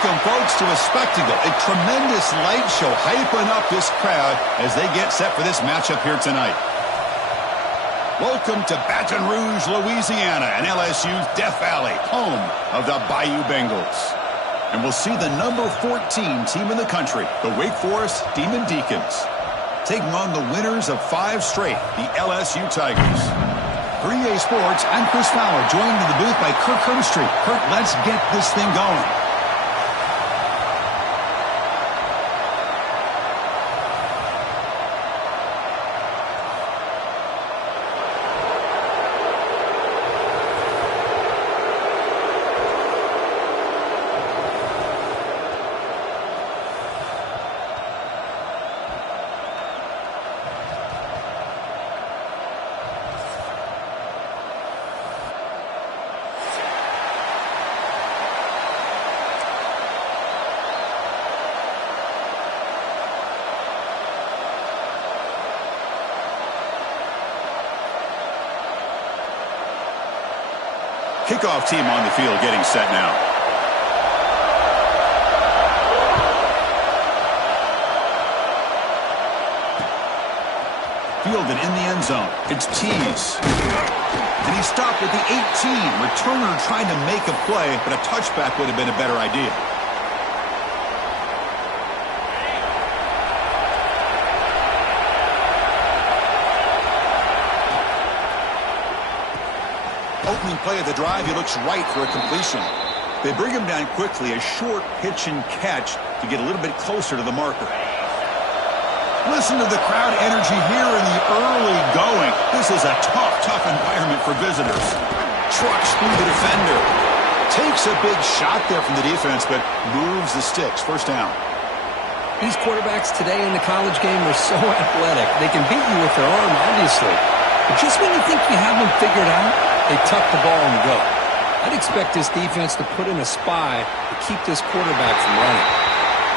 Welcome, folks, to a spectacle, a tremendous light show hyping up this crowd as they get set for this matchup here tonight. Welcome to Baton Rouge, Louisiana, and LSU's Death Valley, home of the Bayou Bengals. And we'll see the number 14 team in the country, the Wake Forest Demon Deacons, taking on the winners of 5 straight, the LSU Tigers. For EA Sports, I'm Chris Fowler, joined in the booth by Kirk Herbstreit. Kirk, let's get this thing going. Kickoff team on the field getting set now. Fielded in the end zone. It's Tease. And he stopped at the 18. Returner trying to make a play, but a touchback would have been a better idea. Opening play of the drive, he looks right for a completion. They bring him down quickly, a short pitch and catch to get a little bit closer to the marker. Listen to the crowd energy here in the early going. This is a tough environment for visitors. Trucks through the defender. Takes a big shot there from the defense, but moves the sticks. First down. These quarterbacks today in the college game are so athletic. They can beat you with their arm, obviously. But just when you think you have them figured out, they tuck the ball and go. I'd expect this defense to put in a spy to keep this quarterback from running.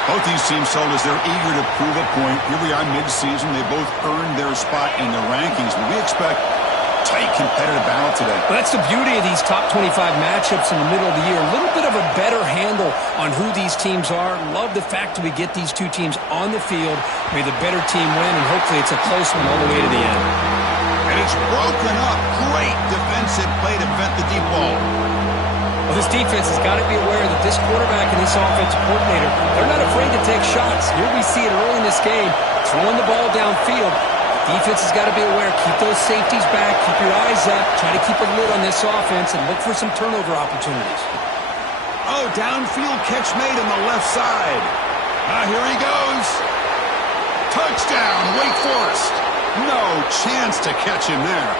Both these teams told us they're eager to prove a point. Here we are mid-season. They both earned their spot in the rankings. But we expect tight competitive battle today. Well, that's the beauty of these top 25 matchups in the middle of the year. A little bit of a better handle on who these teams are. Love the fact that we get these two teams on the field. May the better team win, and hopefully it's a close one all the way to the end. And it's broken up. Great defensive play to prevent the deep ball. Well, this defense has got to be aware that this quarterback and this offensive coordinator, they're not afraid to take shots. Here we see it early in this game, throwing the ball downfield. Defense has got to be aware. Keep those safeties back. Keep your eyes up. Try to keep a lid on this offense and look for some turnover opportunities. Oh, downfield catch made on the left side. Here he goes. Touchdown, Wake Forest. No chance to catch him there.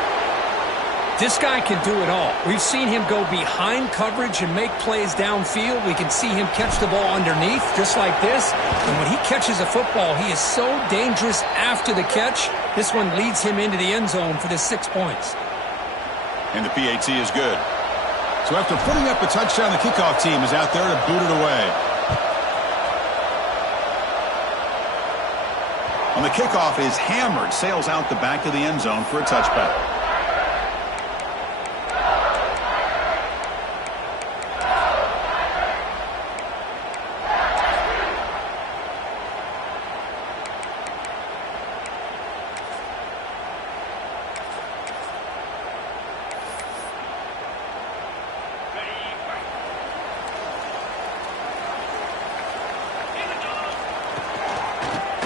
This guy can do it all. We've seen him go behind coverage and make plays downfield. We can see him catch the ball underneath, just like this. And when he catches a football, he is so dangerous after the catch. This one leads him into the end zone for the 6 points. And the PAT is good. So after putting up a touchdown, the kickoff team is out there to boot it away. On the kickoff is hammered, sails out the back of the end zone for a touchback.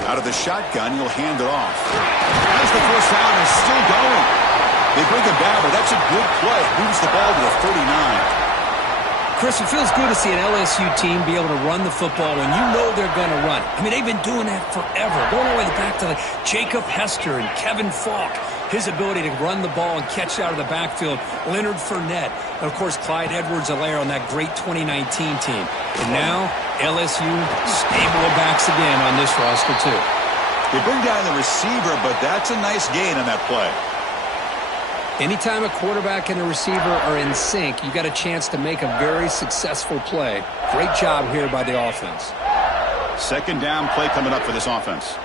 Out of the shotgun, he'll hand it off. As the first down is still going. They bring him down, but that's a good play. Moves the ball to the 39. Chris, it feels good to see an LSU team be able to run the football when you know they're going to run. I mean, they've been doing that forever. Going all the way back to Jacob Hester and Kevin Falk. His ability to run the ball and catch out of the backfield. Leonard Fournette. And, of course, Clyde Edwards-Helaire on that great 2019 team. And now, LSU stable of backs again on this roster, too. They bring down the receiver, but that's a nice gain on that play. Anytime a quarterback and a receiver are in sync, you got a chance to make a very successful play. Great job here by the offense. Second down play coming up for this offense.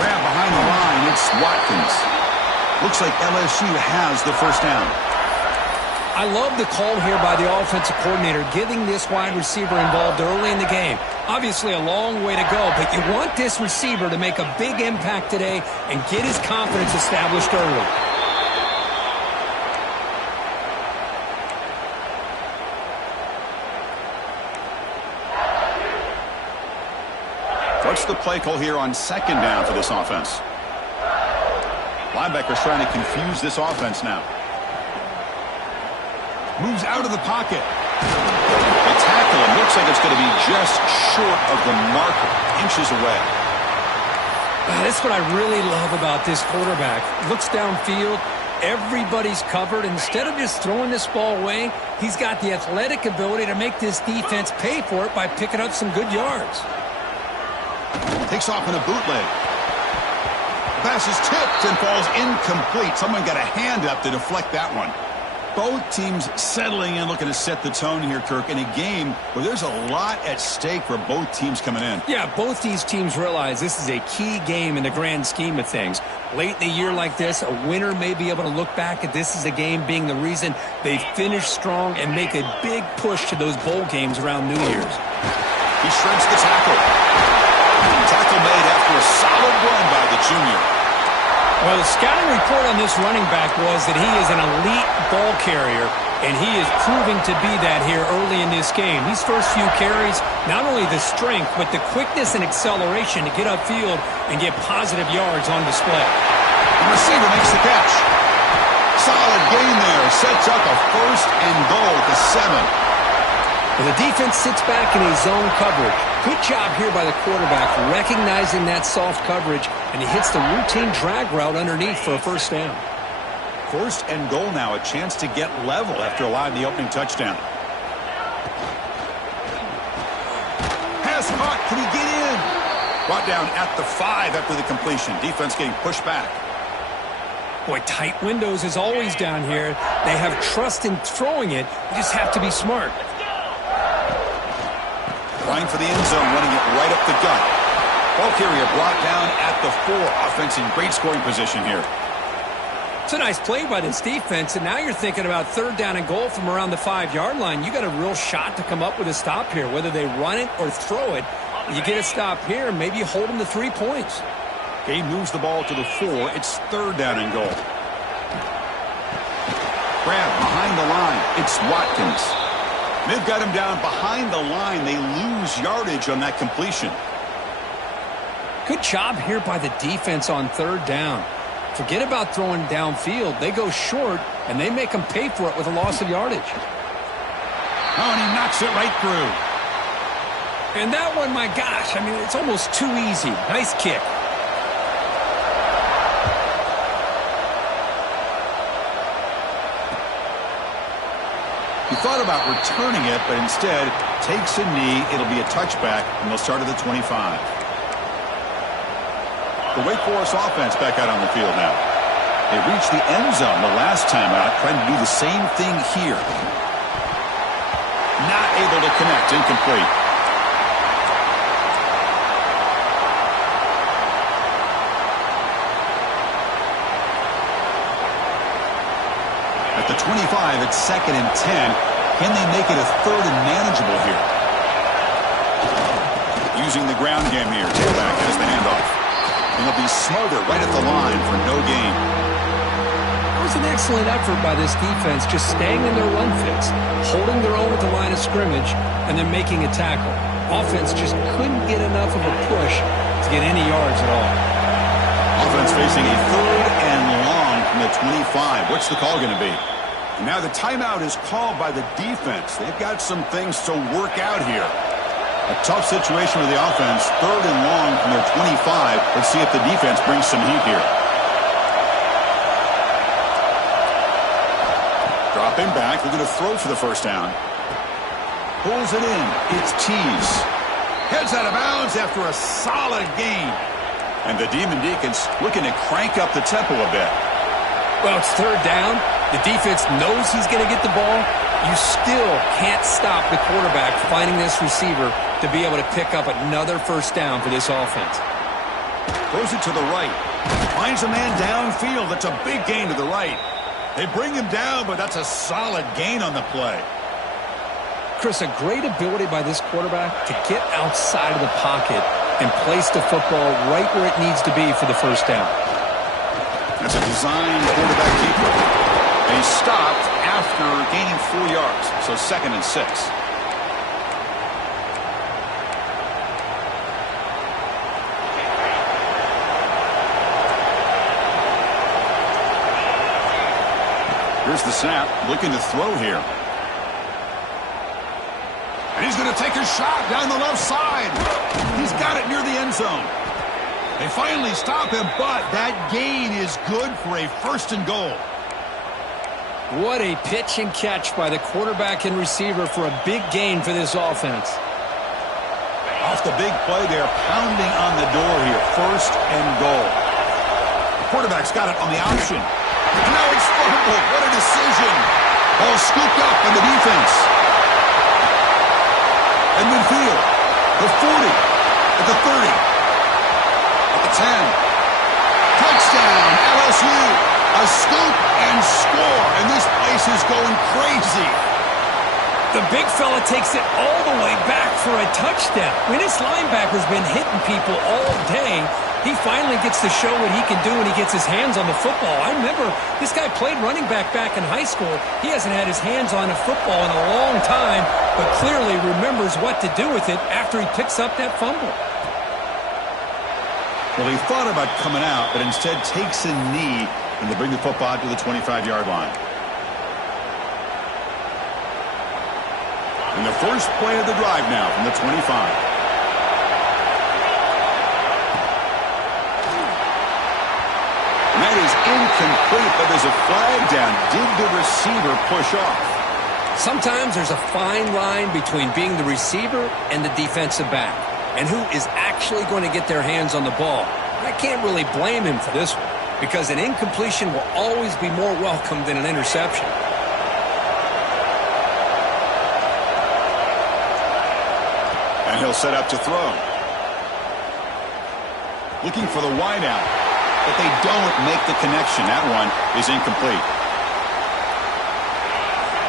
Grab behind the line, it's Watkins. Looks like LSU has the first down. I love the call here by the offensive coordinator, getting this wide receiver involved early in the game. Obviously a long way to go, but you want this receiver to make a big impact today and get his confidence established early. What's the play call here on second down for this offense? Linebacker's trying to confuse this offense now. Moves out of the pocket. The tackle, it looks like it's going to be just short of the marker, inches away. That's what I really love about this quarterback. Looks downfield, everybody's covered. Instead of just throwing this ball away, he's got the athletic ability to make this defense pay for it by picking up some good yards. Takes off in a bootleg. The pass is tipped and falls incomplete. Someone got a hand up to deflect that one. Both teams settling in, looking to set the tone here, Kirk, in a game where there's a lot at stake for both teams coming in. Yeah, both these teams realize this is a key game in the grand scheme of things. Late in the year like this, a winner may be able to look back at this as a game being the reason they finish strong and make a big push to those bowl games around New Year's. He shreds the tackle. Tackle made after a solid run by the junior. Well, the scouting report on this running back was that he is an elite ball carrier, and he is proving to be that here early in this game. These first few carries, not only the strength, but the quickness and acceleration to get upfield and get positive yards on display. The receiver makes the catch. Solid gain there. Sets up a first and goal at the 7. Well, the defense sits back in a zone coverage. Good job here by the quarterback recognizing that soft coverage, and he hits the routine drag route underneath for a first down. First and goal now, a chance to get level after allowing the opening touchdown. Pass caught. Can he get in? Brought down at the 5 after the completion. Defense getting pushed back. Boy, tight windows is always down here. They have trust in throwing it. You just have to be smart. Trying for the end zone, running it right up the gut. Ball carrier brought down at the 4. Offense in great scoring position here. It's a nice play by this defense, and now you're thinking about third down and goal from around the 5-yard line. You got a real shot to come up with a stop here, whether they run it or throw it. You get a stop here, maybe you hold them to 3 points. He moves the ball to the 4. It's third down and goal. Grab behind the line. It's Watkins. They've got him down behind the line. They lose yardage on that completion. Good job here by the defense on third down. Forget about throwing downfield. They go short, and they make them pay for it with a loss of yardage. Oh, and he knocks it right through. And that one, my gosh, I mean, it's almost too easy. Nice kick. He thought about returning it, but instead takes a knee. It'll be a touchback, and they'll start at the 25. The Wake Forest offense back out on the field now. They reached the end zone the last time out, trying to do the same thing here. Not able to connect, incomplete. At the 25, it's 2nd and 10. Can they make it a third and manageable here? Using the ground game here. Tailback has the handoff. And they'll be smothered right at the line for no gain. It was an excellent effort by this defense, just staying in their run fits, holding their own at the line of scrimmage, and then making a tackle. Offense just couldn't get enough of a push to get any yards at all. Offense facing a third and long from the 25. What's the call going to be? And now the timeout is called by the defense. They've got some things to work out here. A tough situation with the offense. Third and long from their 25. Let's see if the defense brings some heat here. Dropping back. They're going to throw for the first down. Pulls it in. It's Tees. Heads out of bounds after a solid gain. And the Demon Deacons looking to crank up the tempo a bit. Well, it's third down. The defense knows he's going to get the ball. You still can't stop the quarterback finding this receiver to be able to pick up another first down for this offense. Throws it to the right. Finds a man downfield. That's a big gain to the right. They bring him down, but that's a solid gain on the play. Chris, a great ability by this quarterback to get outside of the pocket and place the football right where it needs to be for the first down. That's a design quarterback keeper. And he stopped after gaining 4 yards, so 2nd and 6. Here's the snap, looking to throw here. And he's going to take a shot down the left side. He's got it near the end zone. They finally stop him, but that gain is good for a 1st and goal. What a pitch and catch by the quarterback and receiver for a big gain for this offense. Off the big play, they're pounding on the door here. 1st and goal. The quarterback's got it on the option. Now it's fumbled. What a decision. Ball scooped up on the defense. And midfield. The 40. At the 30. At the 10. Touchdown, LSU. A scoop and score. And this place is going crazy. The big fella takes it all the way back for a touchdown. I mean, this linebacker's been hitting people all day. He finally gets to show what he can do when he gets his hands on the football. I remember this guy played running back in high school. He hasn't had his hands on a football in a long time, but clearly remembers what to do with it after he picks up that fumble. Well, he thought about coming out, but instead takes a knee, and they bring the football to the 25-yard line. And the first play of the drive now from the 25. And that is incomplete, but there's a flag down. Did the receiver push off? Sometimes there's a fine line between being the receiver and the defensive back, and who is actually going to get their hands on the ball. I can't really blame him for this one, because an incompletion will always be more welcome than an interception. And he'll set up to throw. Looking for the wideout. But they don't make the connection. That one is incomplete.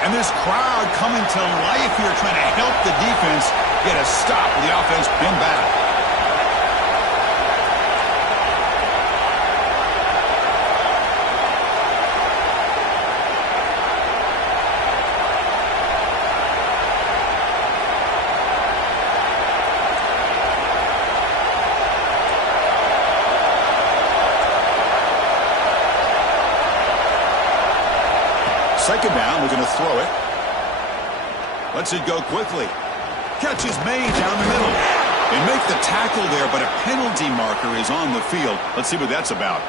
And this crowd coming to life here, trying to help the defense get a stop with the offense pinned back. Second down, we're going to throw it. Lets it go quickly. Catch is made down the middle. They make the tackle there, but a penalty marker is on the field. Let's see what that's about.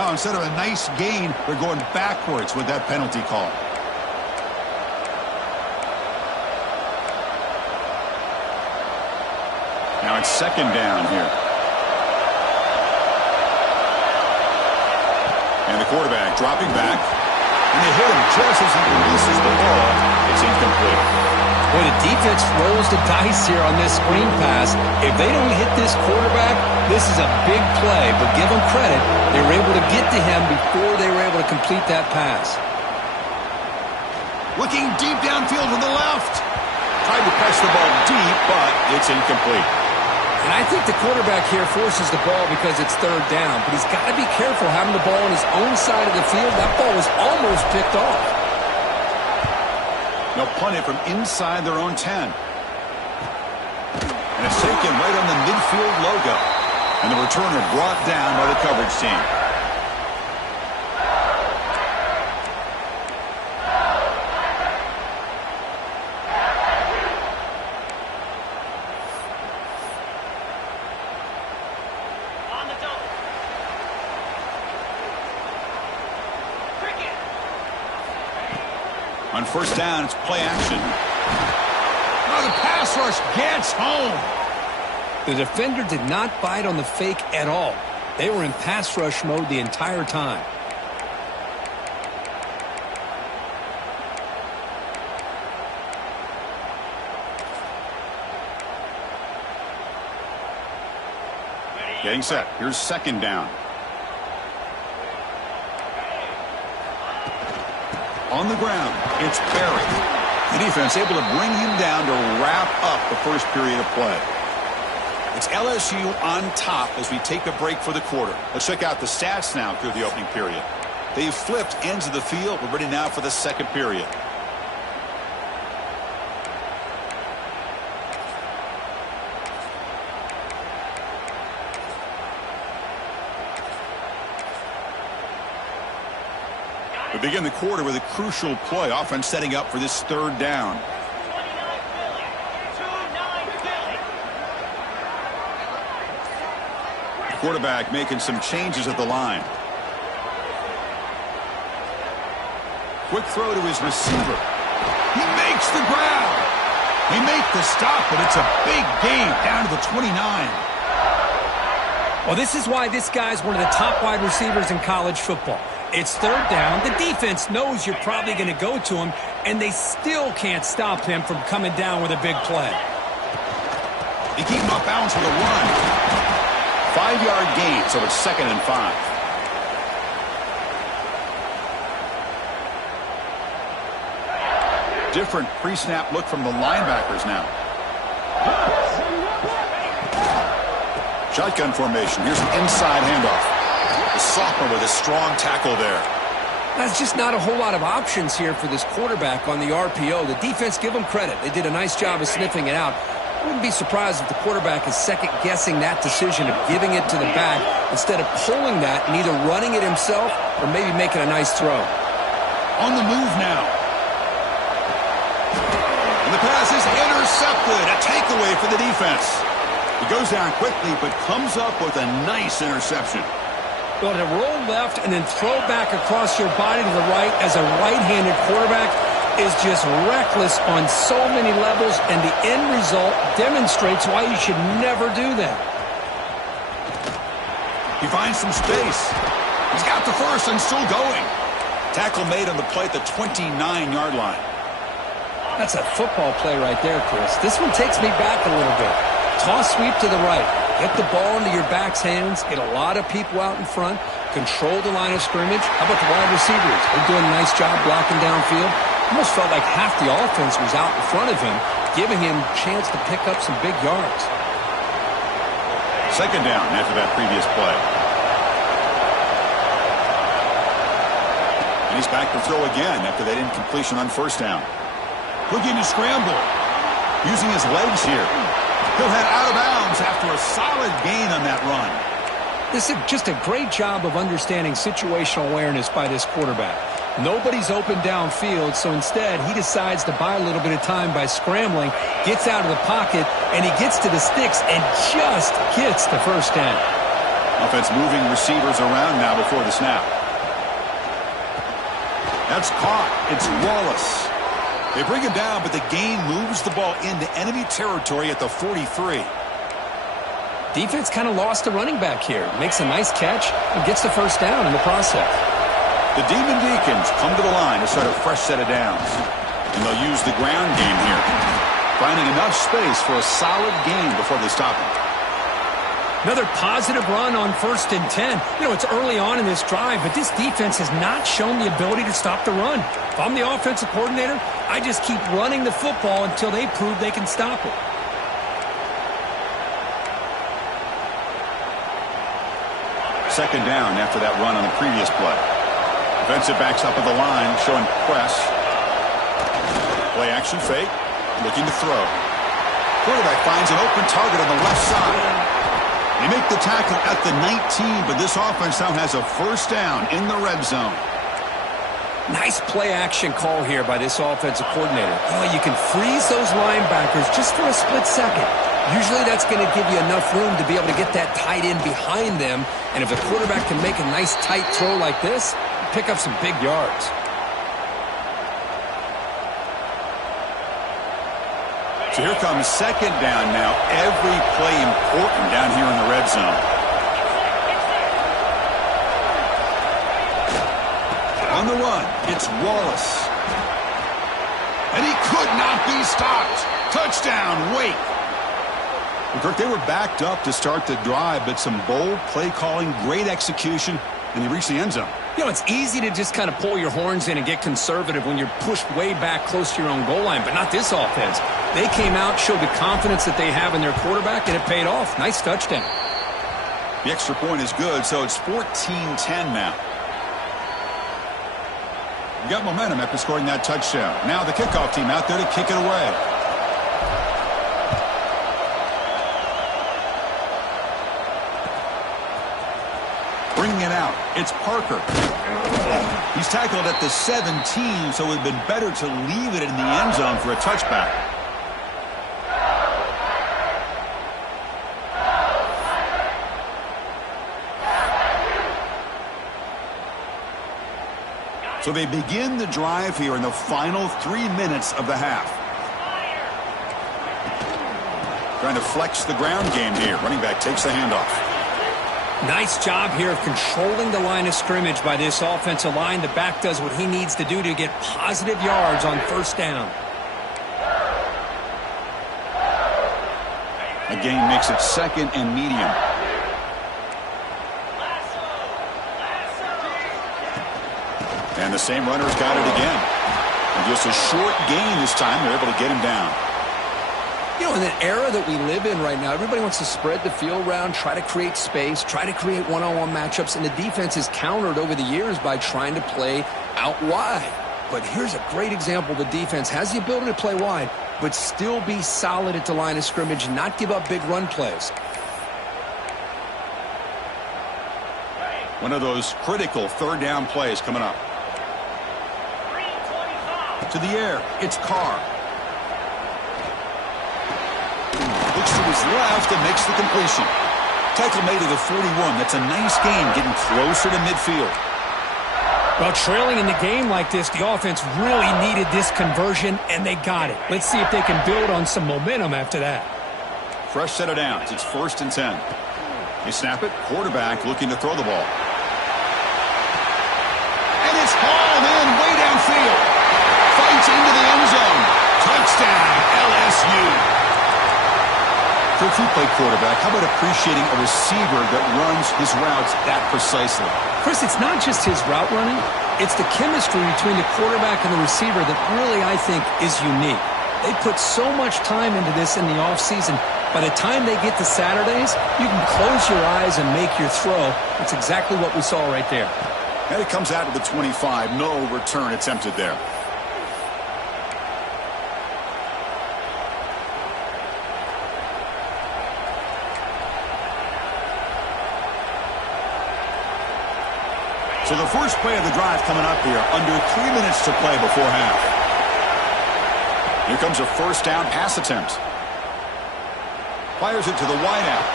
Now, instead of a nice gain, they're going backwards with that penalty call. Now it's second down here. And the quarterback dropping back. And they hit him just as he releases the ball. It's incomplete. Boy, the defense rolls the dice here on this screen pass. If they don't hit this quarterback, this is a big play. But give them credit. They were able to get to him before they were able to complete that pass. Looking deep downfield to the left. Tried to press the ball deep, but it's incomplete. And I think the quarterback here forces the ball because it's third down. But he's got to be careful having the ball on his own side of the field. That ball was almost picked off. They'll punt it from inside their own 10. And it's taken right on the midfield logo. And the returner brought down by the coverage team. On first down, it's play action. Oh, the pass rush gets home. The defender did not bite on the fake at all. They were in pass rush mode the entire time. Getting set. Here's second down. On the ground, it's Barry. The defense able to bring him down to wrap up the first period of play. It's LSU on top as we take a break for the quarter. Let's check out the stats now through the opening period. They've flipped ends of the field. We're ready now for the second period. We begin the quarter with a crucial play. Offense setting up for this third down. The quarterback making some changes at the line. Quick throw to his receiver. He makes the grab. He makes the stop, but it's a big gain down to the 29. Well, this is why this guy's one of the top wide receivers in college football. It's third down. The defense knows you're probably going to go to him, and they still can't stop him from coming down with a big play. They keep him off balance with a run. 5-yard gain, so it's 2nd and 5. Different pre-snap look from the linebackers now. Shotgun formation. Here's an inside handoff. The sophomore with a strong tackle there. That's just not a whole lot of options here for this quarterback on the RPO. The defense, give them credit. They did a nice job of sniffing it out. I wouldn't be surprised if the quarterback is second-guessing that decision of giving it to the back instead of pulling that and either running it himself or maybe making a nice throw. On the move now. And the pass is intercepted. A takeaway for the defense. He goes down quickly but comes up with a nice interception. Well, to roll left and then throw back across your body to the right as a right-handed quarterback is just reckless on so many levels, and the end result demonstrates why you should never do that. He finds some space. He's got the first and still going. Tackle made on the play at the 29-yard line. That's a football play right there, Chris. This one takes me back a little bit. Toss sweep to the right. Get the ball into your back's hands. Get a lot of people out in front. Control the line of scrimmage. How about the wide receivers? They're doing a nice job blocking downfield. Almost felt like half the offense was out in front of him, giving him a chance to pick up some big yards. 2nd down after that previous play. And he's back to throw again after that incompletion on 1st down. Looking to scramble. Using his legs here. He'll head out of bounds after a solid gain on that run. This is just a great job of understanding situational awareness by this quarterback. Nobody's open downfield, so instead he decides to buy a little bit of time by scrambling, gets out of the pocket, and he gets to the sticks and just gets the 1st down. Offense moving receivers around now before the snap. That's caught. It's Wallace. They bring him down, but the gain moves the ball into enemy territory at the 43. Defense kind of lost the running back here. Makes a nice catch and gets the 1st down in the process. The Demon Deacons come to the line to start a fresh set of downs. And they'll use the ground game here. Finding enough space for a solid gain before they stop him. Another positive run on 1st and 10. You know, it's early on in this drive, but this defense has not shown the ability to stop the run. If I'm the offensive coordinator, I just keep running the football until they prove they can stop it. Second down after that run on the previous play. Defensive backs up at the line, showing press. Play action fake, looking to throw. Quarterback finds an open target on the left side. They make the tackle at the 19, but this offense now has a 1st down in the red zone. Nice play action call here by this offensive coordinator. Oh, you can freeze those linebackers just for a split second. Usually that's going to give you enough room to be able to get that tight end behind them. And if the quarterback can make a nice tight throw like this, pick up some big yards. So here comes 2nd down now. Every play important down here in the red zone. On the run, it's Wallace. And he could not be stopped. Touchdown, Wake. Well, Kirk, they were backed up to start the drive, but some bold play calling, great execution, and they reached the end zone. You know, it's easy to just kind of pull your horns in and get conservative when you're pushed way back close to your own goal line, but not this offense. They came out, showed the confidence that they have in their quarterback, and it paid off. Nice touchdown. The extra point is good, so it's 14-10 now. Got momentum after scoring that touchdown. Now the kickoff team out there to kick it away. Bringing it out, it's Parker. He's tackled at the 17, so it would have been better to leave it in the end zone for a touchback. So they begin the drive here in the final 3 minutes of the half. Trying to flex the ground game here. Running back takes the handoff. Nice job here of controlling the line of scrimmage by this offensive line. The back does what he needs to do to get positive yards on first down. The gain makes it second and medium. And the same runner's got it again. And just a short gain this time. They're able to get him down. You know, in the era that we live in right now, everybody wants to spread the field around, try to create space, try to create one-on-one matchups, and the defense is countered over the years by trying to play out wide. But here's a great example. The defense has the ability to play wide, but still be solid at the line of scrimmage, not give up big run plays. One of those critical third down plays coming up. To the air, it's Carr. Looks to his left and makes the completion. Tackle made to the 41. That's a nice gain, getting closer to midfield. Well, trailing in the game like this, the offense really needed this conversion, and they got it. Let's see if they can build on some momentum after that. Fresh set of downs. It's 1st and 10. They snap it. Quarterback looking to throw the ball. And it's hauled in way downfield. Fights into the end zone. Touchdown, LSU. For a two-play quarterback, how about appreciating a receiver that runs his routes that precisely? Chris, it's not just his route running. It's the chemistry between the quarterback and the receiver that really, I think, is unique. They put so much time into this in the offseason. By the time they get to Saturdays, you can close your eyes and make your throw. That's exactly what we saw right there. And it comes out to the 25. No return attempted there. So the first play of the drive coming up here, under 3 minutes to play before half. Here comes a first down pass attempt. Fires it to the wideout.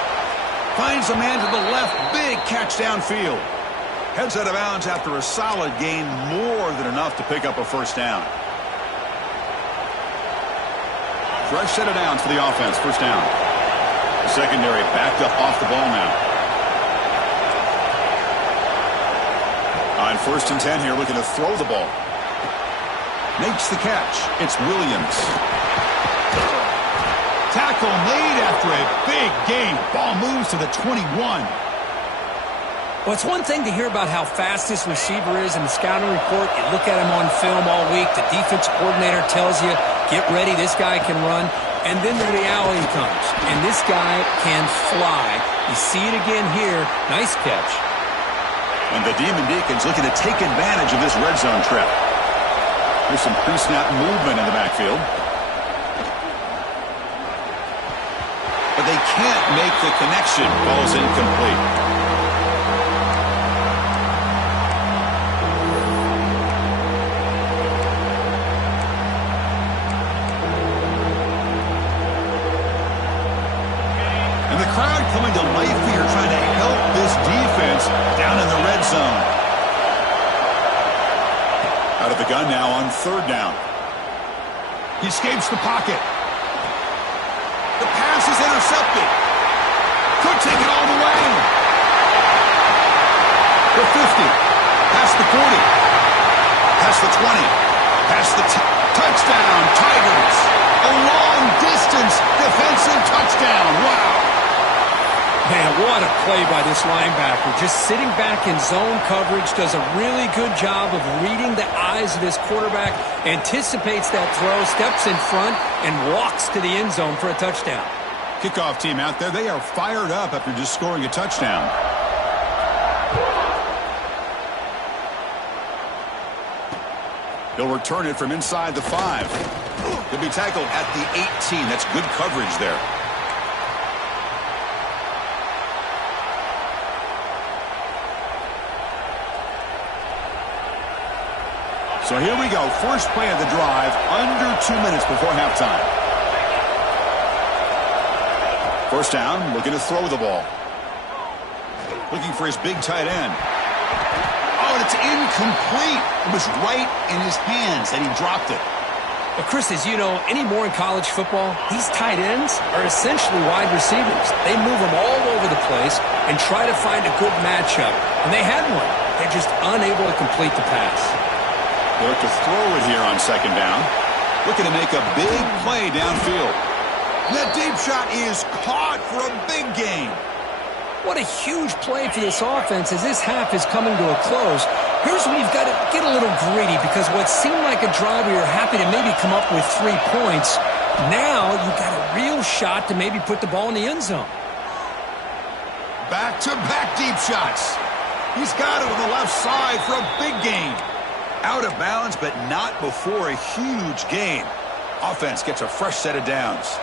Finds a man to the left. Big catch downfield. Heads out of bounds after a solid gain, more than enough to pick up a first down. Fresh set of downs for the offense. First down. The secondary backed up off the ball now. On 1st and 10 here, looking to throw the ball. Makes the catch. It's Williams. Tackle made after a big gain. Ball moves to the 21. Well, it's one thing to hear about how fast this receiver is in the scouting report. You look at him on film all week. The defense coordinator tells you, get ready, this guy can run. And then the reality comes, and this guy can fly. You see it again here. Nice catch. And the Demon Deacons looking to take advantage of this red zone trap. There's some pre-snap movement in the backfield. But they can't make the connection. Ball's incomplete. And the crowd coming to life here, trying to help this defense down in the red zone. Out of the gun now on 3rd down. He escapes the pocket. The pass is intercepted. Could take it all the way. The 50. Past the 40. Past the 20. Past the touchdown. Tigers. A long-distance defensive touchdown. Wow. Man, what a play by this linebacker. Just sitting back in zone coverage, does a really good job of reading the eyes of this quarterback, anticipates that throw, steps in front, and walks to the end zone for a touchdown. Kickoff team out there, they are fired up after just scoring a touchdown. He'll return it from inside the 5. He'll be tackled at the 18. That's good coverage there. So here we go. First play of the drive, under 2 minutes before halftime. First down, looking to throw the ball. Looking for his big tight end. Oh, and it's incomplete. It was right in his hands, and he dropped it. But Chris, as you know, anymore in college football, these tight ends are essentially wide receivers. They move them all over the place and try to find a good matchup. And they had one. They're just unable to complete the pass. They look to throw it here on second down. Looking to make a big play downfield. That deep shot is caught for a big gain. What a huge play for this offense as this half is coming to a close. Here's where you've got to get a little greedy, because what seemed like a drive where you're happy to maybe come up with 3 points, now you've got a real shot to maybe put the ball in the end zone. Back-to-back deep shots. He's got it on the left side for a big gain. Out of bounds, but not before a huge gain. Offense gets a fresh set of downs.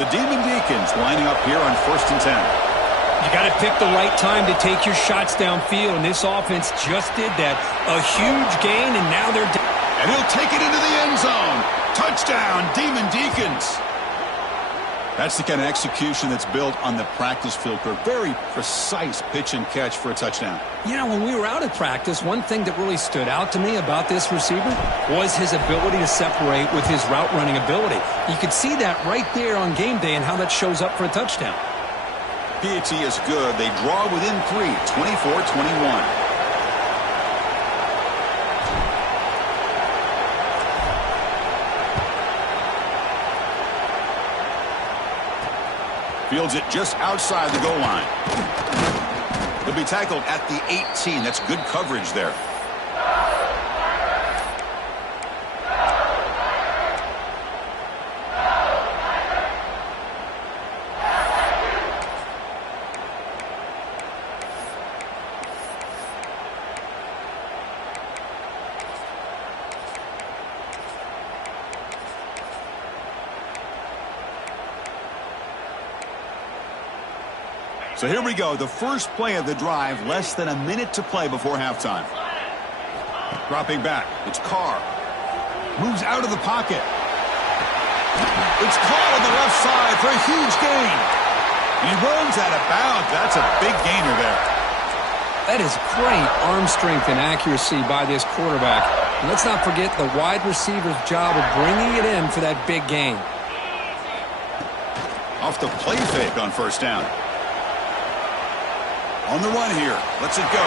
The Demon Deacons lining up here on 1st and 10. You got to pick the right time to take your shots downfield, and this offense just did that. A huge gain, and now they're down. And he'll take it into the end zone. Touchdown, Demon Deacons. That's the kind of execution that's built on the practice field for a very precise pitch and catch for a touchdown. You know, when we were out at practice, one thing that really stood out to me about this receiver was his ability to separate with his route running ability. You could see that right there on game day and how that shows up for a touchdown. PAT is good. They draw within 3, 24-21. Fields it just outside the goal line. He'll be tackled at the 18. That's good coverage there. So here we go, the first play of the drive, less than a minute to play before halftime. Dropping back, it's Carr. Moves out of the pocket. It's caught on the left side for a huge gain. And he runs out of bounds. That's a big gainer there. That is great arm strength and accuracy by this quarterback. And let's not forget the wide receiver's job of bringing it in for that big gain. Off the play fake on first down. On the run here. Lets it go.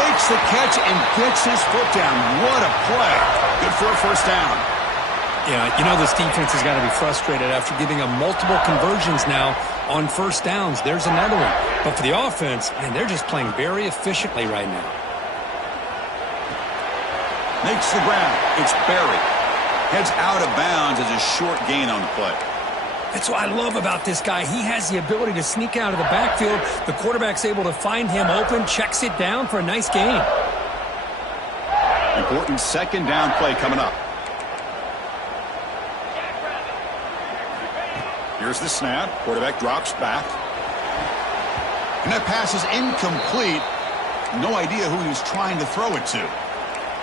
Makes the catch and gets his foot down. What a play. Good for a first down. Yeah, you know this defense has got to be frustrated after giving them multiple conversions now on first downs. There's another one. But for the offense, man, they're just playing very efficiently right now. Makes the ground. It's Barry. Heads out of bounds as a short gain on the play. That's what I love about this guy. He has the ability to sneak out of the backfield. The quarterback's able to find him open, checks it down for a nice gain. Important second down play coming up. Here's the snap. Quarterback drops back. And that pass is incomplete. No idea who he was trying to throw it to.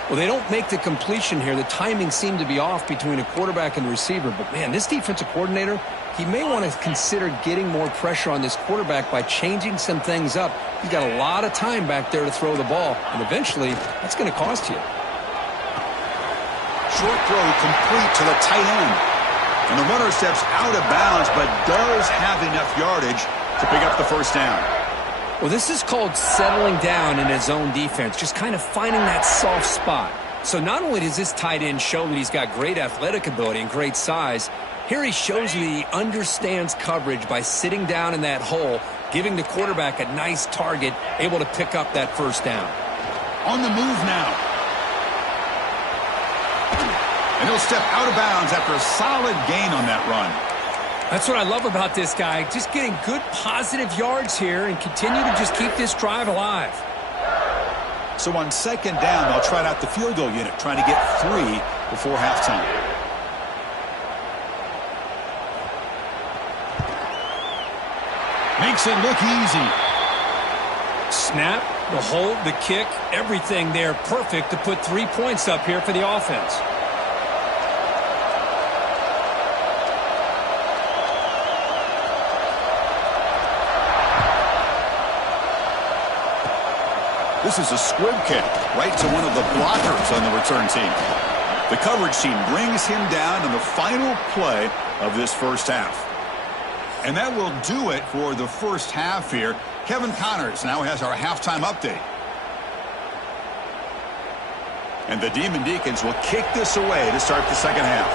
Well, they don't make the completion here. The timing seemed to be off between a quarterback and the receiver. But, man, this defensive coordinator, he may want to consider getting more pressure on this quarterback by changing some things up. He's got a lot of time back there to throw the ball. And eventually, that's going to cost you. Short throw complete to the tight end. And the runner steps out of bounds but does have enough yardage to pick up the first down. Well, this is called settling down in his zone defense, just kind of finding that soft spot. So not only does this tight end show that he's got great athletic ability and great size, Here he shows that he understands coverage by sitting down in that hole, giving the quarterback a nice target, able to pick up that first down. On the move now. And he'll step out of bounds after a solid gain on that run. That's what I love about this guy. Just getting good positive yards here and continue to just keep this drive alive. So on second down, they'll try out the field goal unit, trying to get 3 before halftime. Makes it look easy. Snap, the hold, the kick, everything there perfect to put 3 points up here for the offense. This is a squib kick right to one of the blockers on the return team. The coverage team brings him down in the final play of this first half. And that will do it for the first half here. Kevin Connors now has our halftime update. And the Demon Deacons will kick this away to start the second half.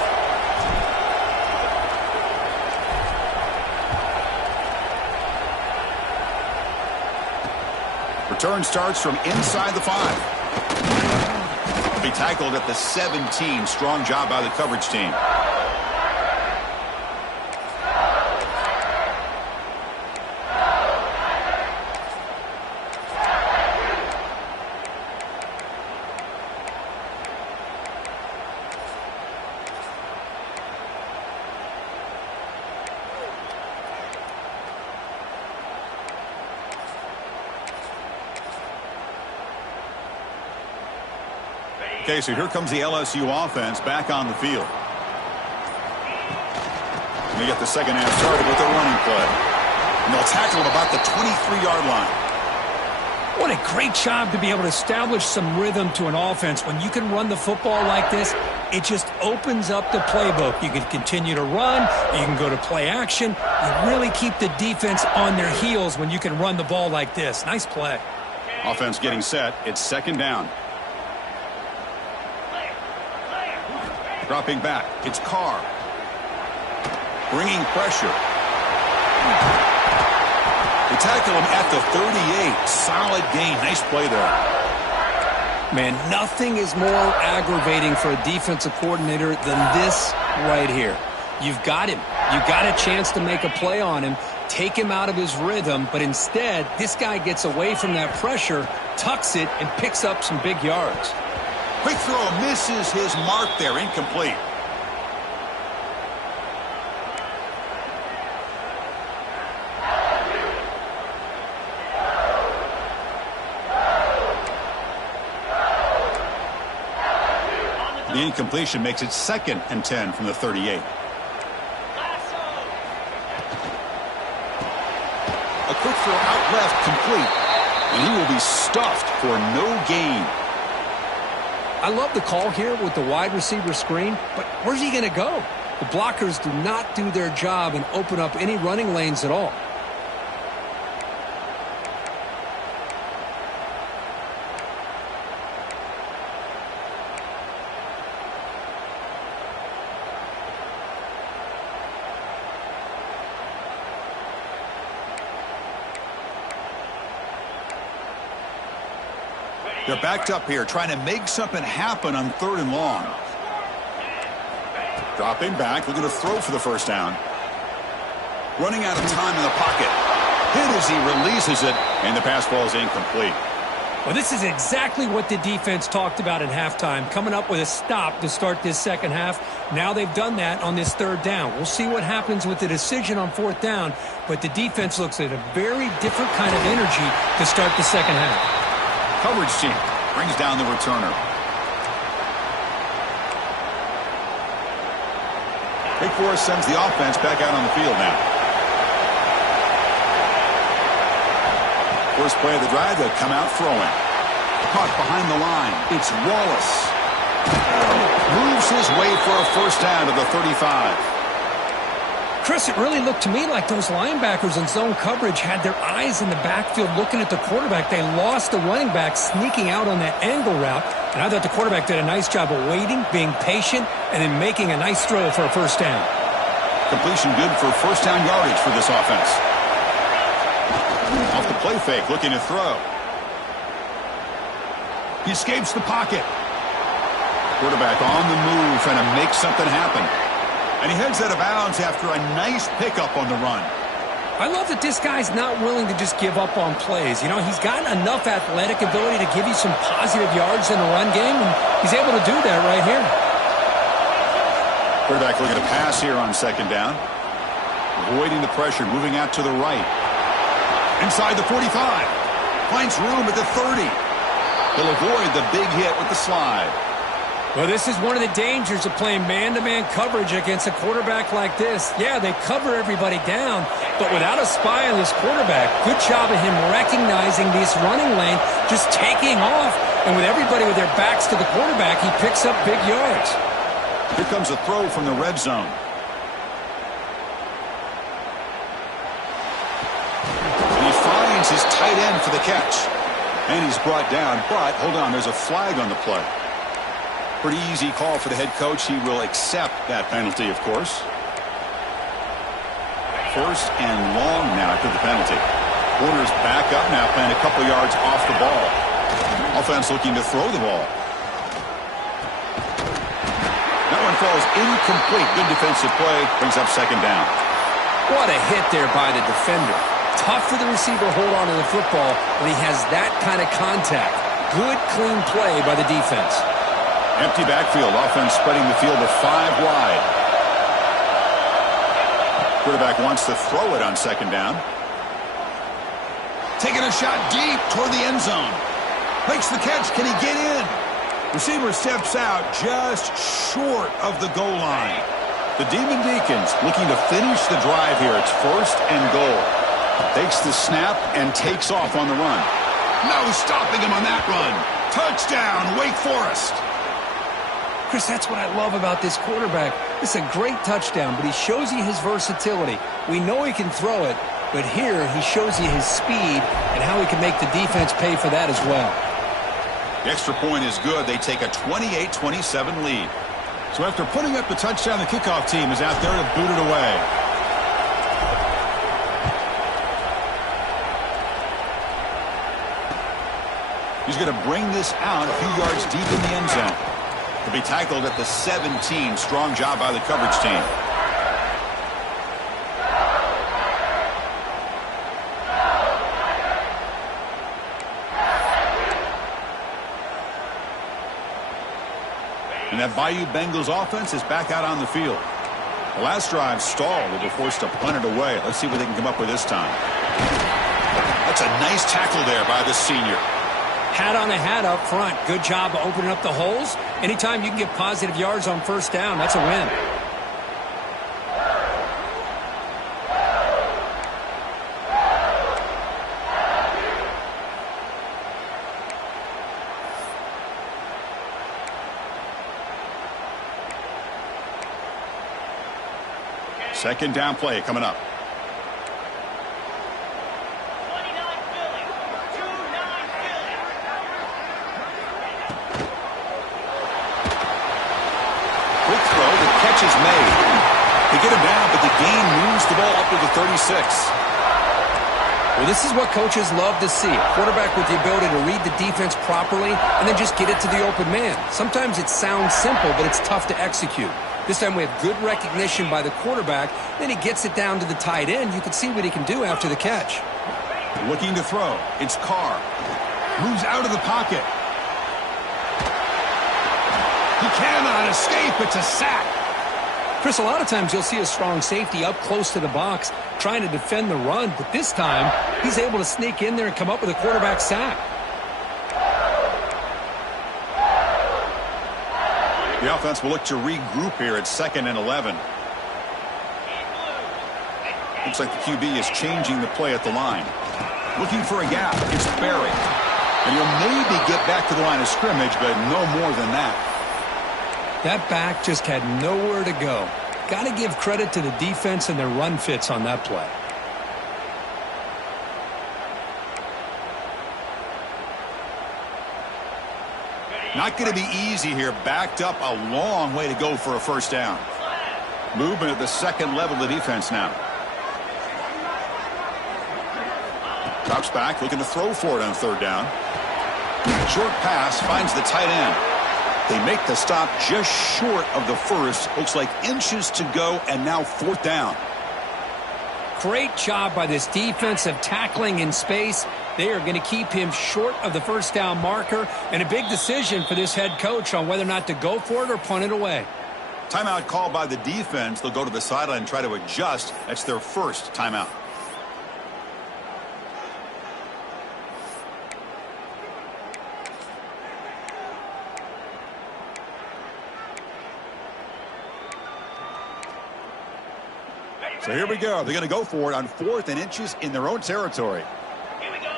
Return starts from inside the 5. Be tackled at the 17. Strong job by the coverage team. Okay, so here comes the LSU offense back on the field. And they get the second half started with a running play. And they'll tackle him about the 23-yard line. What a great job to be able to establish some rhythm to an offense. When you can run the football like this, it just opens up the playbook. You can continue to run. You can go to play action. You really keep the defense on their heels when you can run the ball like this. Nice play. Offense getting set. It's second down. Dropping back. It's Carr. Bringing pressure. They tackle him at the 38. Solid gain. Nice play there. Man, nothing is more aggravating for a defensive coordinator than this right here. You've got him. You've got a chance to make a play on him, take him out of his rhythm, but instead, this guy gets away from that pressure, tucks it, and picks up some big yards. Quick throw misses his mark there. Incomplete. The incompletion makes it 2nd and 10 from the 38. A quick throw out left, complete. And he will be stuffed for no gain. I love the call here with the wide receiver screen, but where's he going to go? The blockers do not do their job and open up any running lanes at all. They're backed up here, trying to make something happen on 3rd and long. Dropping back, looking to throw for the first down. Running out of time in the pocket. Hit as he releases it, and the pass ball is incomplete. Well, this is exactly what the defense talked about at halftime, coming up with a stop to start this second half. Now they've done that on this 3rd down. We'll see what happens with the decision on 4th down, but the defense looks at a very different kind of energy to start the second half. Coverage team brings down the returner. Big Forest sends the offense back out on the field now. First play of the drive, they'll come out throwing. Caught behind the line. It's Wallace. Moves his way for a first down to the 35. Chris, it really looked to me like those linebackers in zone coverage had their eyes in the backfield looking at the quarterback. They lost the running back sneaking out on that angle route. And I thought the quarterback did a nice job of waiting, being patient, and then making a nice throw for a first down. Completion good for first down yardage for this offense. Off the play fake, looking to throw. He escapes the pocket. Quarterback on the move, trying to make something happen. And he heads out of bounds after a nice pickup on the run. I love that this guy's not willing to just give up on plays. You know, he's got enough athletic ability to give you some positive yards in the run game, and he's able to do that right here. Quarterback looking to pass here on second down. Avoiding the pressure, moving out to the right. Inside the 45. Finds room at the 30. He'll avoid the big hit with the slide. Well, this is one of the dangers of playing man-to-man coverage against a quarterback like this. Yeah, they cover everybody down, but without a spy on this quarterback, good job of him recognizing this running lane, just taking off, and with everybody with their backs to the quarterback, he picks up big yards. Here comes a throw from the red zone. And he finds his tight end for the catch. And he's brought down, but hold on, there's a flag on the play. Pretty easy call for the head coach. He will accept that penalty, of course. First and long now after the penalty. Corners back up now, playing a couple yards off the ball. Offense looking to throw the ball. That one falls incomplete. Good defensive play. Brings up second down. What a hit there by the defender. Tough for the receiver to hold on to the football when he has that kind of contact. Good, clean play by the defense. Empty backfield. Offense spreading the field to 5 wide. Quarterback wants to throw it on second down. Taking a shot deep toward the end zone. Makes the catch. Can he get in? Receiver steps out just short of the goal line. The Demon Deacons looking to finish the drive here. It's first and goal. Takes the snap and takes off on the run. No stopping him on that run. Touchdown, Wake Forest. Chris, that's what I love about this quarterback. It's a great touchdown, but he shows you his versatility. We know he can throw it, but here he shows you his speed and how he can make the defense pay for that as well. The extra point is good. They take a 28-27 lead. So after putting up the touchdown, the kickoff team is out there to boot it away. He's going to bring this out a few yards deep in the end zone. To be tackled at the 17. Strong job by the coverage team. And that Bayou Bengals offense is back out on the field. The last drive stalled. They were forced to punt it away. Let's see what they can come up with this time. That's a nice tackle there by the senior. Hat on a hat up front. Good job of opening up the holes. Anytime you can get positive yards on first down, that's a win. Second down play coming up. Is made. They get him down, but the gain moves the ball up to the 36. Well, this is what coaches love to see. A quarterback with the ability to read the defense properly and then just get it to the open man. Sometimes it sounds simple, but it's tough to execute. This time we have good recognition by the quarterback. Then he gets it down to the tight end. You can see what he can do after the catch. Looking to throw. It's Carr. Moves out of the pocket. He cannot escape. It's a sack. Chris, a lot of times you'll see a strong safety up close to the box trying to defend the run, but this time he's able to sneak in there and come up with a quarterback sack. The offense will look to regroup here at 2nd and 11. Looks like the QB is changing the play at the line. Looking for a gap. It's Barry. And he'll maybe get back to the line of scrimmage, but no more than that. That back just had nowhere to go. Got to give credit to the defense and their run fits on that play. Not going to be easy here. Backed up a long way to go for a first down. Movement at the second level of the defense now. Drops back, looking to throw for it on third down. Short pass finds the tight end. They make the stop just short of the first. Looks like inches to go, and now fourth down. Great job by this defensive tackling in space. They are going to keep him short of the first down marker, and a big decision for this head coach on whether or not to go for it or punt it away. Timeout called by the defense. They'll go to the sideline and try to adjust. That's their first timeout. So here we go. They're going to go for it on 4th and inches in their own territory. Here we go.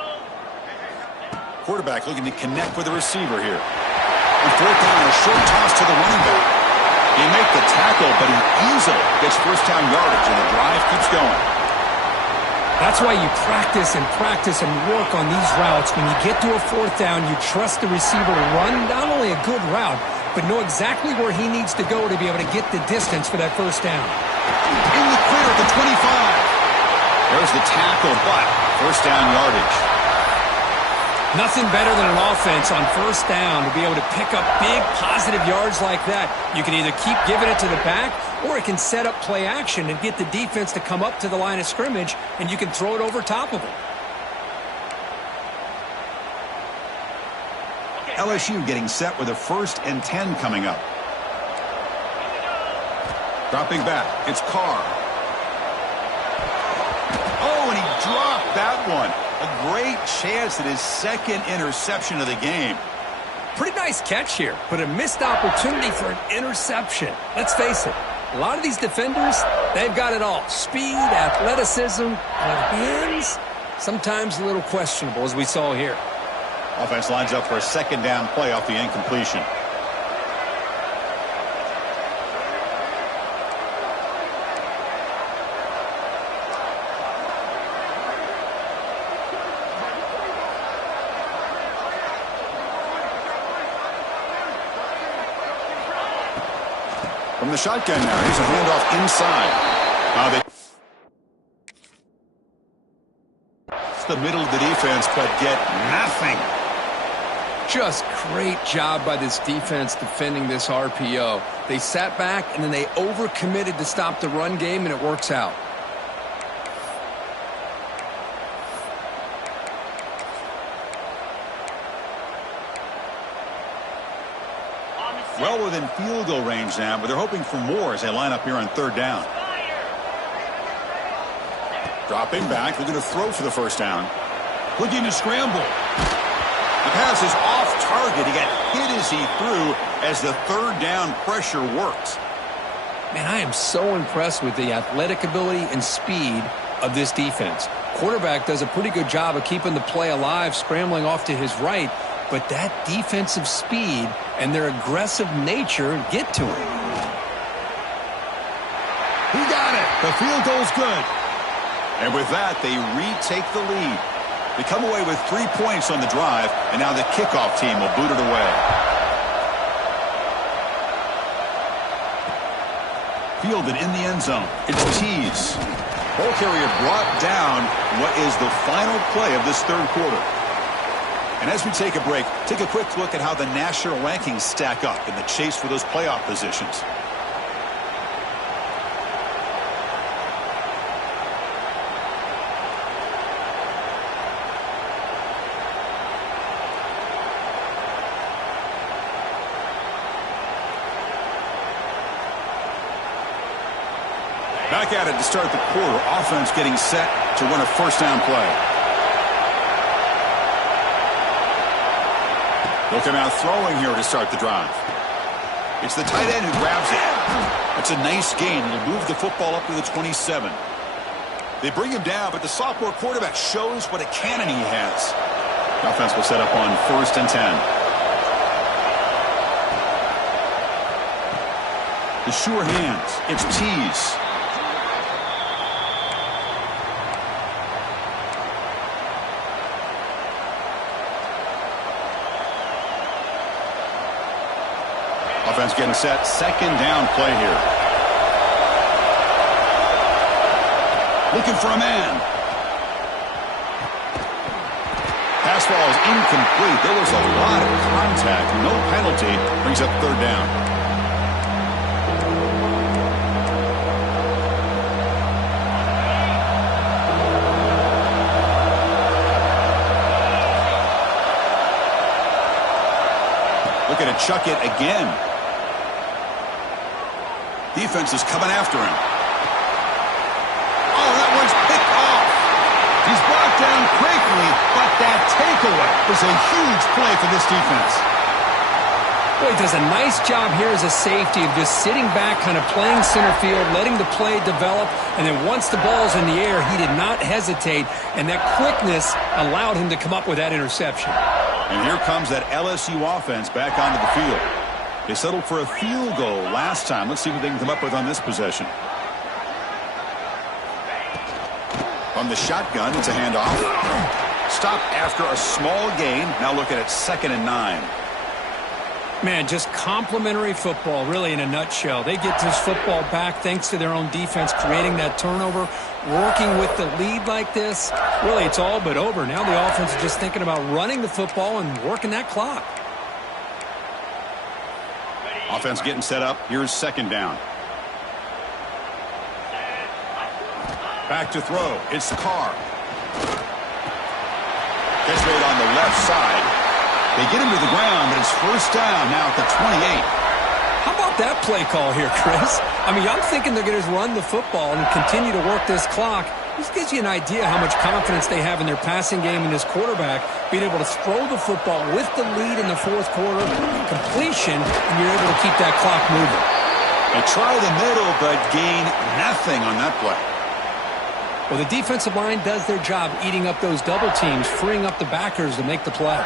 Quarterback looking to connect with the receiver here. On 4th down, a short toss to the running back. He make the tackle, but he easily gets first down yardage, and the drive keeps going. That's why you practice and work on these routes. When you get to a 4th down, you trust the receiver to run not only a good route, but know exactly where he needs to go to be able to get the distance for that first down. In the clear at the 25. There's the tackle, but first down yardage. Nothing better than an offense on first down to be able to pick up big positive yards like that. You can either keep giving it to the back, or it can set up play action and get the defense to come up to the line of scrimmage, and you can throw it over top of them. LSU getting set with a 1st and 10 coming up. Dropping back, it's Carr. Oh, and he dropped that one. A great chance at his second interception of the game. Pretty nice catch here, but a missed opportunity for an interception. Let's face it, a lot of these defenders, they've got it all. Speed, athleticism, but hands, sometimes a little questionable, as we saw here. Offense lines up for a second down play off the incompletion. From the shotgun now, here's a handoff inside. It's the middle of the defense, but get nothing. Just great job by this defense defending this RPO. They sat back, and then they overcommitted to stop the run game, and it works out. Well within field goal range now, but they're hoping for more as they line up here on third down. Dropping back, looking to throw for the first down. Looking to scramble. The pass is off target. He got hit as he threw as the third down pressure works. Man, I am so impressed with the athletic ability and speed of this defense. Quarterback does a pretty good job of keeping the play alive, scrambling off to his right, but that defensive speed and their aggressive nature get to him. He got it. The field goal's good. And with that, they retake the lead. They come away with 3 points on the drive, and now the kickoff team will boot it away. Fielded in the end zone. It's Tease. Ball carrier brought down what is the final play of this third quarter. And as we take a break, take a quick look at how the national rankings stack up in the chase for those playoff positions. Back at it to start the quarter. Offense getting set to run a first down play. They'll come out throwing here to start the drive. It's the tight end who grabs it. That's a nice gain. It'll move the football up to the 27. They bring him down, but the sophomore quarterback shows what a cannon he has. The offense will set up on 1st and 10. The sure hands. It's Tease. Offense getting set. Second down play here. Looking for a man. Pass ball is incomplete. There was a lot of contact. No penalty. Brings up third down. Looking to chuck it again. Defense is coming after him. Oh, that one's picked off. He's brought down quickly, but that takeaway is a huge play for this defense. Well, he does a nice job here as a safety of just sitting back, kind of playing center field, letting the play develop, and then once the ball's in the air, he did not hesitate, and that quickness allowed him to come up with that interception. And here comes that LSU offense back onto the field. They settled for a field goal last time. Let's see what they can come up with on this possession. From the shotgun, it's a handoff. Stop after a small gain. Now looking at 2nd and 9. Man, just complimentary football, really, in a nutshell. They get this football back thanks to their own defense, creating that turnover, working with the lead like this. Really, it's all but over. Now the offense is just thinking about running the football and working that clock. Offense getting set up. Here's 2nd down. Back to throw. It's Carr. Catch made on the left side. They get him to the ground, but it's 1st down now at the 28. How about that play call here, Chris? I mean, I'm thinking they're going to run the football and continue to work this clock. This gives you an idea how much confidence they have in their passing game and this quarterback being able to throw the football with the lead in the 4th quarter, completion, and you're able to keep that clock moving. They try the middle, but gain nothing on that play. Well, the defensive line does their job eating up those double teams, freeing up the backers to make the play.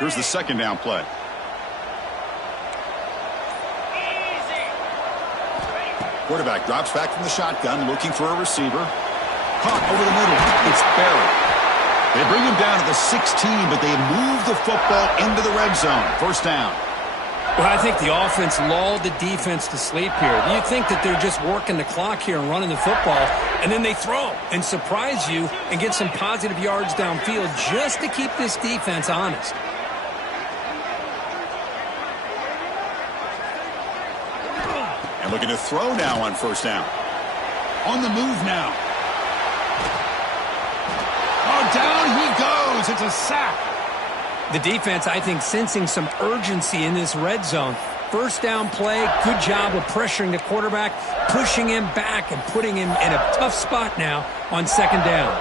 Here's the 2nd down play. Quarterback drops back from the shotgun, looking for a receiver. Caught over the middle. It's Barrett. They bring him down to the 16, but they move the football into the red zone. 1st down. Well, I think the offense lulled the defense to sleep here. You think that they're just working the clock here and running the football, and then they throw and surprise you and get some positive yards downfield just to keep this defense honest. And looking to throw now on 1st down. On the move now. Oh, down he goes. It's a sack. The defense, I think, sensing some urgency in this red zone. 1st down play, good job of pressuring the quarterback, pushing him back and putting him in a tough spot now on 2nd down.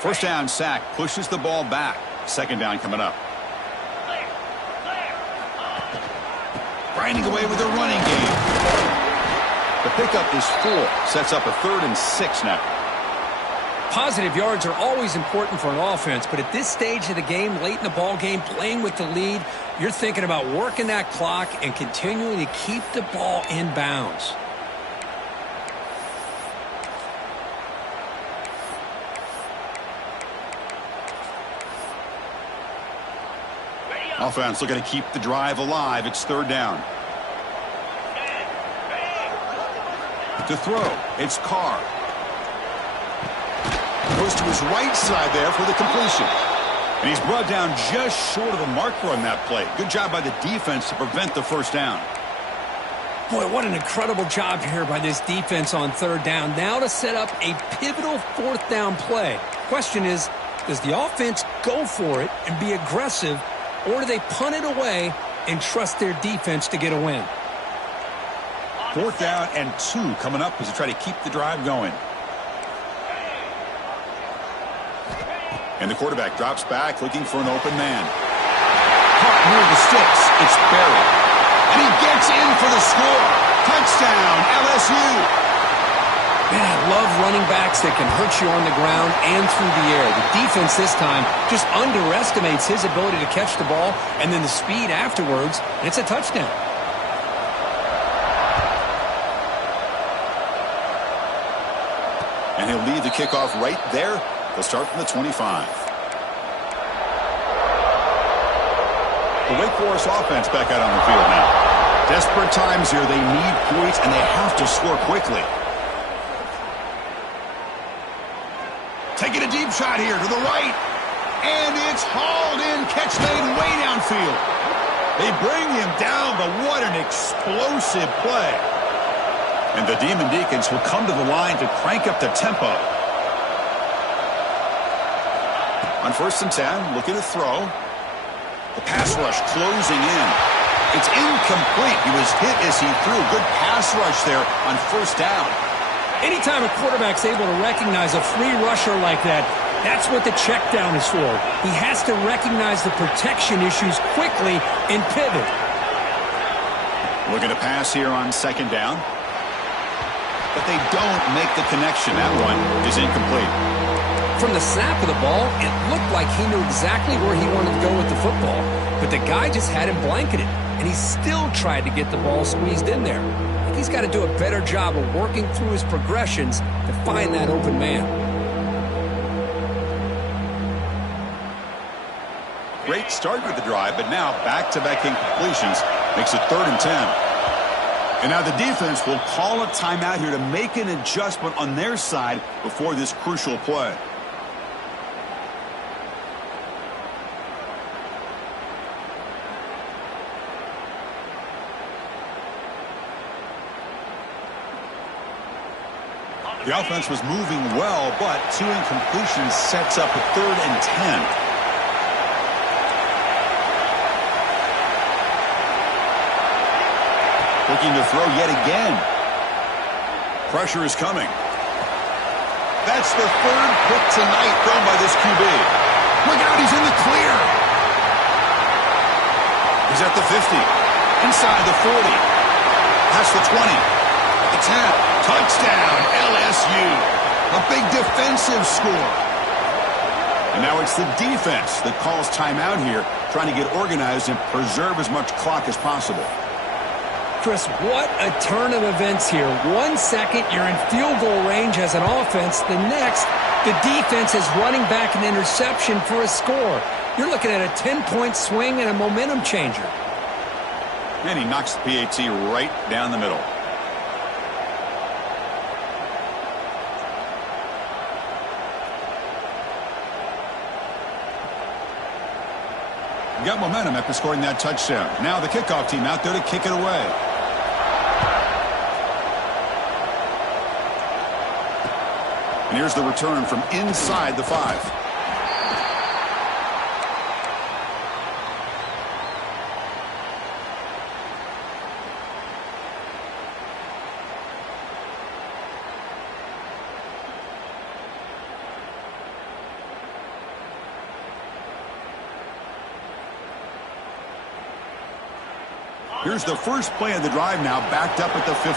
First down sack pushes the ball back. 2nd down coming up. Grinding away with a running game. The pickup is 4. Sets up a 3rd and 6 now. Positive yards are always important for an offense, but at this stage of the game, late in the ball game, playing with the lead, you're thinking about working that clock and continuing to keep the ball in bounds. Offense looking to keep the drive alive. It's 3rd down. To throw, it's Carr. Goes to his right side there for the completion. And he's brought down just short of the marker on that play. Good job by the defense to prevent the 1st down. Boy, what an incredible job here by this defense on 3rd down. Now to set up a pivotal 4th down play. Question is, does the offense go for it and be aggressive, or do they punt it away and trust their defense to get a win? 4th down and 2 coming up as they try to keep the drive going. And the quarterback drops back looking for an open man. caught near the sticks. It's buried. And he gets in for the score. Touchdown, LSU. Man, I love running backs that can hurt you on the ground and through the air. The defense this time just underestimates his ability to catch the ball, and then the speed afterwards, and it's a touchdown. And he'll lead the kickoff right there. They'll start from the 25. The Wake Forest offense back out on the field now. Desperate times here. They need points, and they have to score quickly. Taking a deep shot here to the right. And it's hauled in. Catch made way downfield. They bring him down, but what an explosive play. And the Demon Deacons will come to the line to crank up the tempo. On 1st and 10, looking to throw. The pass rush closing in. It's incomplete. He was hit as he threw. Good pass rush there on 1st down. Anytime a quarterback's able to recognize a free rusher like that, that's what the check down is for. He has to recognize the protection issues quickly and pivot. Looking to pass here on 2nd down. But they don't make the connection. That one is incomplete. From the snap of the ball, it looked like he knew exactly where he wanted to go with the football, but the guy just had him blanketed, and he still tried to get the ball squeezed in there. I think he's got to do a better job of working through his progressions to find that open man. Great start with the drive, but now back-to-back incompletions makes it 3rd and 10. And now the defense will call a timeout here to make an adjustment on their side before this crucial play. The offense was moving well, but 2 incompletions sets up a 3rd and 10. Looking to throw yet again. Pressure is coming. That's the 3rd pick tonight thrown by this QB. Look out, he's in the clear. He's at the 50. Inside the 40. Past the 20. At the 10. Touchdown, LSU. A big defensive score. And now it's the defense that calls timeout here, trying to get organized and preserve as much clock as possible. Chris, what a turn of events here. 1 second, you're in field goal range as an offense. The next, the defense is running back an interception for a score. You're looking at a 10-point swing and a momentum changer. And he knocks the PAT right down the middle. Got momentum after scoring that touchdown. Now the kickoff team out there to kick it away. And here's the return from inside the 5. Here's the first play of the drive now, backed up at the 15.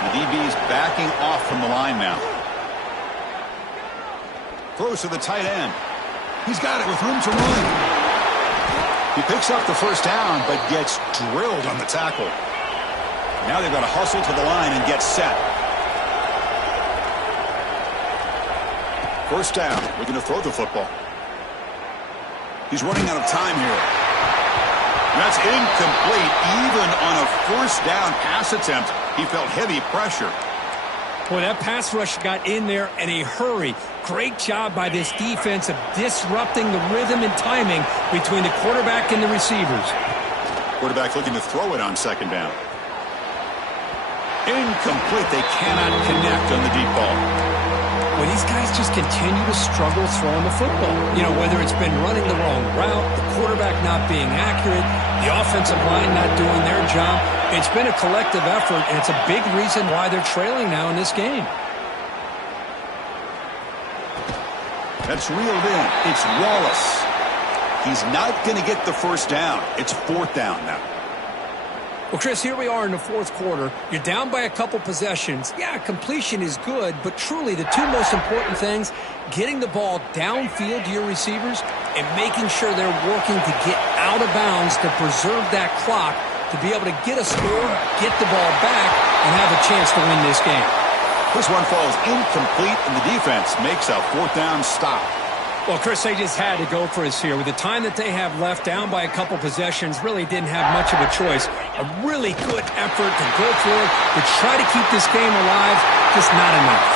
The DB's backing off from the line now. Throws to the tight end. He's got it with room to run. He picks up the 1st down, but gets drilled on the tackle. Now they've got to hustle to the line and get set. 1st down, looking to throw the football. He's running out of time here. That's incomplete. Even on a 1st down pass attempt, he felt heavy pressure. Boy, that pass rush got in there in a hurry. Great job by this defense of disrupting the rhythm and timing between the quarterback and the receivers. Quarterback looking to throw it on 2nd down. Incomplete. They cannot connect on the deep ball. Well, these guys just continue to struggle throwing the football. You know, whether it's been running the wrong route, the quarterback not being accurate, the offensive line not doing their job. It's been a collective effort, and it's a big reason why they're trailing now in this game. That's reeled in. It's Wallace. He's not going to get the first down. It's 4th down now. Well, Chris, here we are in the 4th quarter. You're down by a couple possessions. Yeah, completion is good, but truly the two most important things, getting the ball downfield to your receivers and making sure they're working to get out of bounds to preserve that clock to be able to get a score, get the ball back, and have a chance to win this game. This one falls incomplete, and the defense makes a 4th down stop. Well, Chris, they just had to go for us here. With the time that they have left, down by a couple possessions, really didn't have much of a choice. A really good effort to go for it, to try to keep this game alive, just not enough.